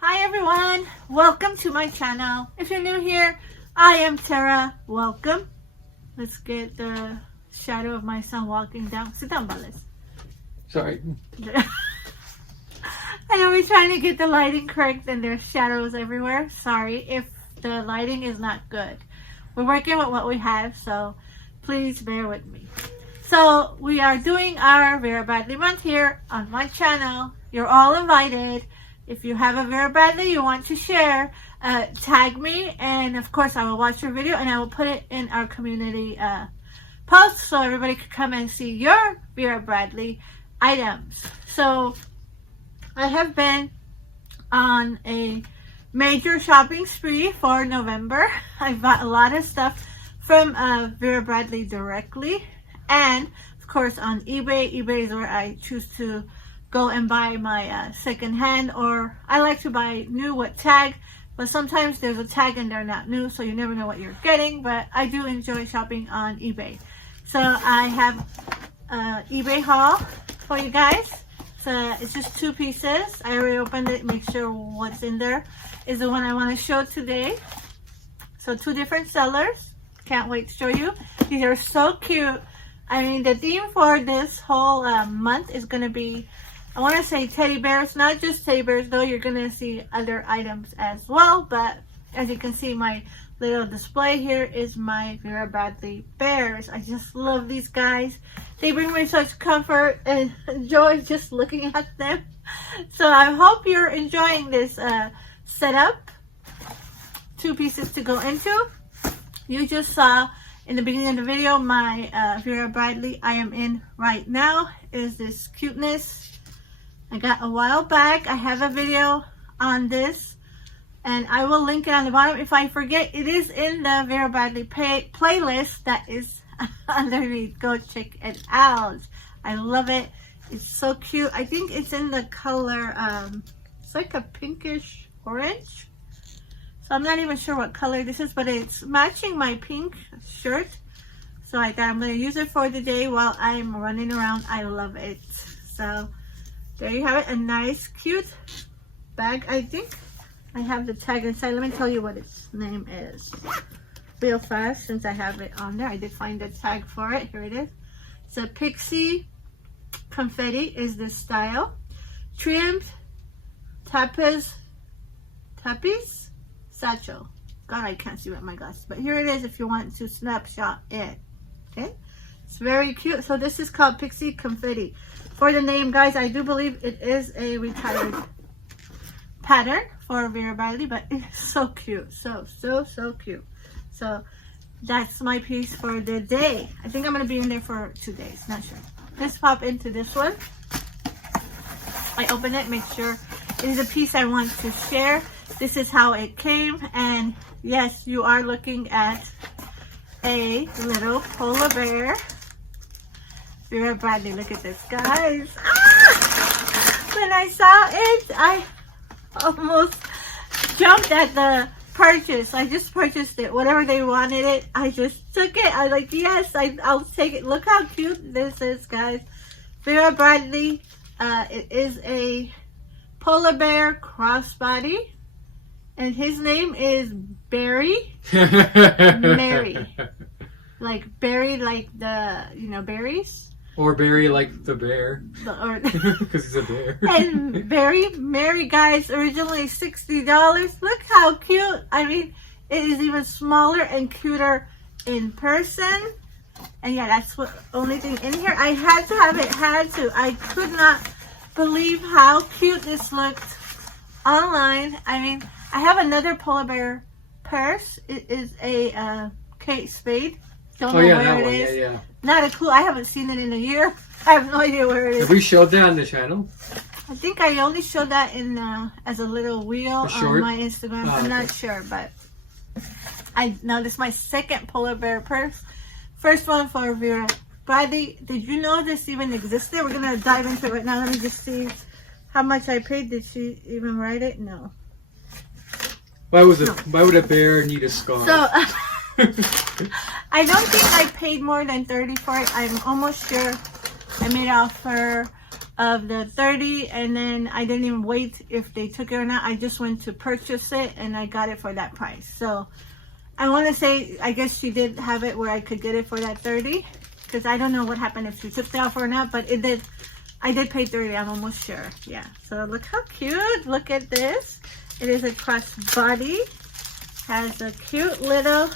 Hi everyone, welcome to my channel. If you're new here, I am Tera. Welcome. Let's get the shadow of my son walking down. Sit down, Balas. Sorry. I know we're trying to get the lighting correct and there's shadows everywhere. Sorry if the lighting is not good. We're working with what we have, so please bear with me. So we are doing our Vera Bradley month here on my channel. You're all invited. If you have a Vera Bradley you want to share, tag me, and of course I will watch your video and I will put it in our community post so everybody can come and see your Vera Bradley items. So I have been on a major shopping spree for November. I bought a lot of stuff from Vera Bradley directly, and of course on eBay. eBay is where I choose to go and buy my second-hand, or I like to buy new with tag, but sometimes there's a tag and they're not new, so you never know what you're getting. But I do enjoy shopping on eBay. So I have eBay haul for you guys. So it's just 2 pieces. I already opened it, make sure what's in there is the one I want to show today. So 2 different sellers. Can't wait to show you. These are so cute. I mean, the theme for this whole month is going to be, I want to say teddy bears. Not just teddy bears though, you're going to see other items as well. But as you can see, my little display here is my Vera Bradley bears. I just love these guys. They bring me such comfort and joy just looking at them. So I hope you're enjoying this setup. 2 pieces to go into. You just saw in the beginning of the video my Vera Bradley I am in right now is this cuteness. I got a while back. I have a video on this and I will link it on the bottom. If I forget, it is in the Vera Bradley playlist that is underneath. Go check it out. I love it. It's so cute. I think it's in the color it's like a pinkish orange. So I'm not even sure what color this is, but it's matching my pink shirt. So I thought I'm going to use it for the day while I'm running around. I love it. So there you have it. A nice, cute bag. I think I have the tag inside. Let me tell you what its name is real fast since I have it on there. I did find the tag for it. Here it is. It's a Pixie Confetti is the style. Trimmed Tapiz Satchel. God, I can't see with my glasses, but here it is if you want to snapshot it. Okay, it's very cute. So this is called Pixie Confetti. For the name, guys, I do believe it is a retired pattern for Vera Bradley, but it's so cute. So cute. So that's my piece for the day. I think I'm going to be in there for 2 days. Not sure. Let's pop into this one. I open it, make sure it is a piece I want to share. This is how it came, and yes, you are looking at a little polar bear. Vera Bradley, look at this, guys. Ah! When I saw it, I almost jumped at the purchase. I just purchased it. Whatever they wanted it, I just took it. I was like, yes, I'll take it. Look how cute this is, guys. Vera Bradley. It is a polar bear crossbody. And his name is Barry. Mary. Like berry, like the, you know, berries. Or Barry like the bear. Because he's a bear. And Barry, Mary, guys, originally $60. Look how cute. I mean, it is even smaller and cuter in person. And yeah, that's what only thing in here. I had to have it, I could not believe how cute this looked online. I mean, I have another polar bear purse. It is a Kate Spade. Don't know where it is. Yeah. Not a clue. I haven't seen it in a year. I have no idea where it is. Have we showed that on the channel? I think I only showed that in as a little wheel on my Instagram. Oh, I'm not sure, but now this is my second polar bear purse. First one for Vera Bradley. Did you know this even existed? We're gonna dive into it right now. Let me just see how much I paid. Did she even write it? No. Why would a bear need a scarf? So I don't think I paid more than $30 for it. I'm almost sure I made off for of the 30, and then I didn't even wait if they took it or not. I just went to purchase it and I got it for that price. So I want to say, I guess she did have it where I could get it for that 30, because I don't know what happened if she took the offer or not, but it did. I did pay 30, I'm almost sure. Yeah, so look how cute. Look at this. It is a crossbody. Has a cute little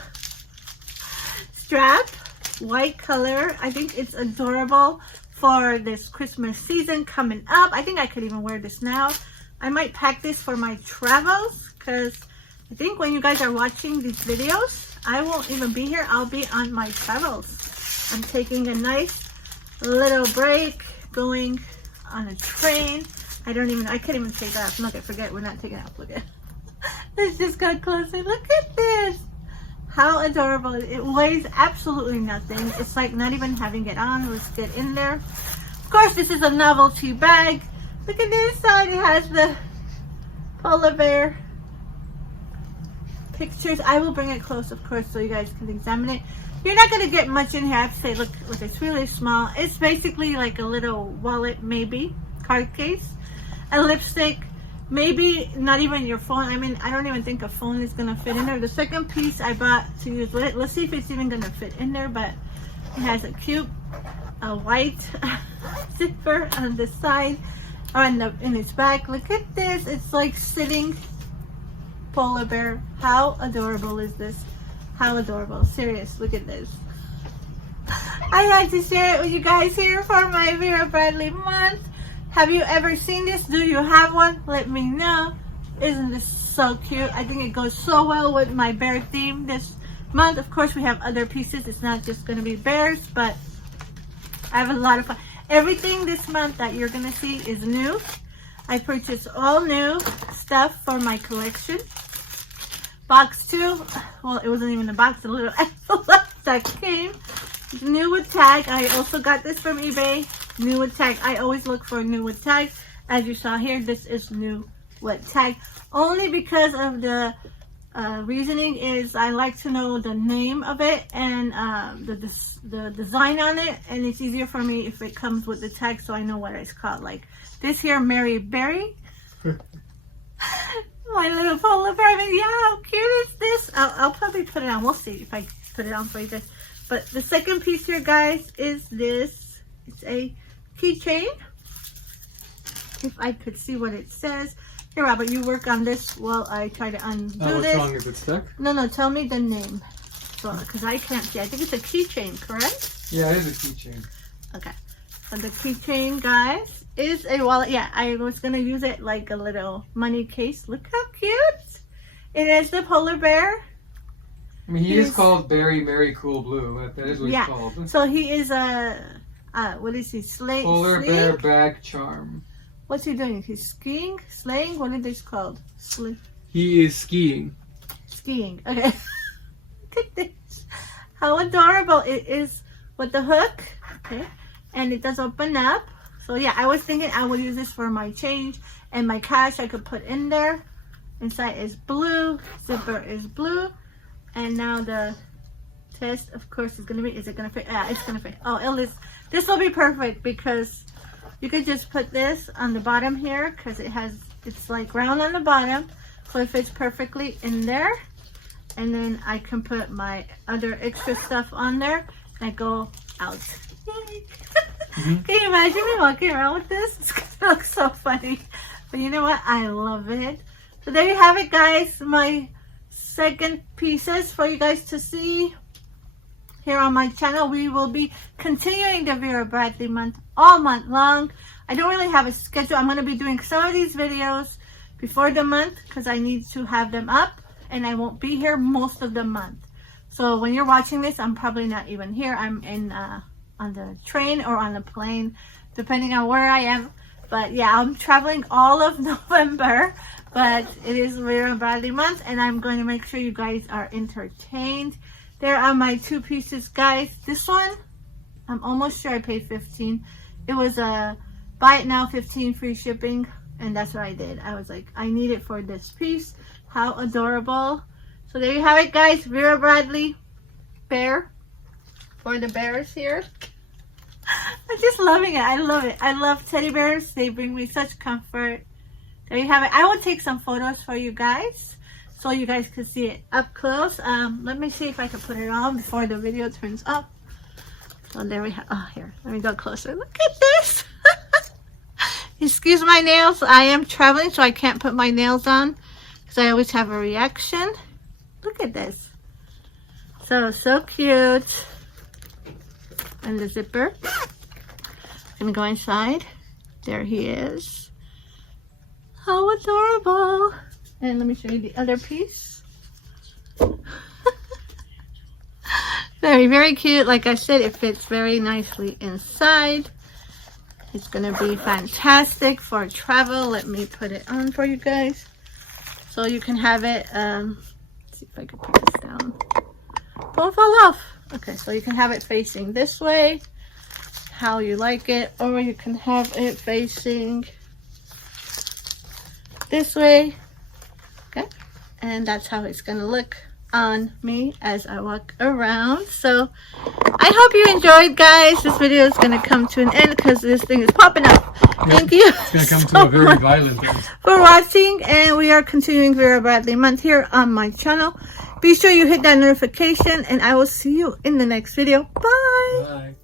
strap, white color. I think it's adorable for this Christmas season coming up. I think I could even wear this now. I might pack this for my travels, because I think when you guys are watching these videos, I won't even be here. I'll be on my travels. I'm taking a nice little break, going on a train. I can't even take that off. Look, I forget we're not taking it off. Look at let's just go closer. Look at this. How adorable. It weighs absolutely nothing. It's like not even having it on. Let's get in there. Of course, this is a novelty bag. Look at this side. It has the polar bear pictures. I will bring it close, of course, so you guys can examine it. You're not going to get much in here. I have to say, look, it's really small. It's basically like a little wallet, maybe, card case, a lipstick, maybe not even your phone. I mean, I don't even think a phone is going to fit in there. The second piece I bought to use with it, let's see if it's even going to fit in there, but it has a cute white zipper on the side, or in its back. Look at this. It's like sitting polar bear. How adorable is this? How adorable. Serious, look at this. I had to share it with you guys here for my Vera Bradley month. Have you ever seen this? Do you have one? Let me know. Isn't this so cute? I think it goes so well with my bear theme this month. Of course, we have other pieces. It's not just going to be bears, but I have a lot of fun. Everything this month that you're going to see is new. I purchased all new stuff for my collection. Box 2, well, it wasn't even a box, a little envelope that came. New with tag. I also got this from eBay. New with tag. I always look for new with tag. As you saw here, this is new with tag. Only because of the reasoning is I like to know the name of it and the design on it. And it's easier for me if it comes with the tag, so I know what it's called. Like this here, Mary Berry. My little polar bear. Yeah, how cute is this? I'll probably put it on. We'll see if I put it on for you guys. But the second piece here, guys, is this. It's a keychain. If I could see what it says. Here, Robert, you work on this while I try to undo this. What's wrong? Is it stuck? No, tell me the name. So, because I can't see. I think it's a keychain, correct? Yeah, it is a keychain. Okay. So the keychain, guys, is a wallet. Yeah, I was going to use it like a little money case. Look how cute. It is the polar bear. I mean, he is called Berry Merry Cool Blue. That is what he's called. So he is a, what is he? Polar bear bag charm. What's he doing? He's skiing? Sleighing? What is this called? He is skiing. Skiing. Okay. Look at this. How adorable it is with the hook. Okay. And it does open up. So yeah, I was thinking I would use this for my change and my cash I could put in there. Inside is blue. Zipper is blue. And now the test, of course, is going to be, is it going to fit? Yeah, it's going to fit. Oh, this will be perfect because you could just put this on the bottom here because it's like round on the bottom. So it fits perfectly in there. And then I can put my other extra stuff on there and go out. Yay. Can you imagine me walking around with this? It's going to look so funny. But you know what? I love it. So there you have it, guys. My second pieces for you guys to see here on my channel. We will be continuing the Vera Bradley month all month long. I don't really have a schedule. I'm going to be doing some of these videos before the month because I need to have them up and I won't be here most of the month. So when you're watching this, I'm probably not even here. I'm in on the train or on the plane, depending on where I am. But yeah, I'm traveling all of November, but it is Vera Bradley month and I'm going to make sure you guys are entertained. There are my two pieces, guys. This one, I'm almost sure I paid $15. It was a buy it now, $15 free shipping, and that's what I did. I was like, I need it for this piece. How adorable. So there you have it, guys. Vera Bradley bear for the bears here. I'm just loving it. I love it. I love teddy bears. They bring me such comfort. There you have it. I will take some photos for you guys so you guys can see it up close. Let me see if I can put it on before the video turns up. So there we have, oh, here, let me go closer. Look at this. Excuse my nails. I am traveling, so I can't put my nails on because I always have a reaction. Look at this. So cute. And the zipper. I'm gonna go inside. There he is. How adorable. And let me show you the other piece. Very, very cute. Like I said, it fits very nicely inside. It's gonna be fantastic for travel. Let me put it on for you guys. So you can have it, let's see if I can put this down. Don't fall off. Okay, so you can have it facing this way, how you like it, or you can have it facing this way. Okay, and that's how it's gonna look on me as I walk around. So I hope you enjoyed, guys. This video is gonna come to an end because this thing is popping up. Thank you. It's gonna come to a very violent end. For watching, and we are continuing Vera Bradley month here on my channel. Be sure you hit that notification, and I will see you in the next video. Bye. Bye.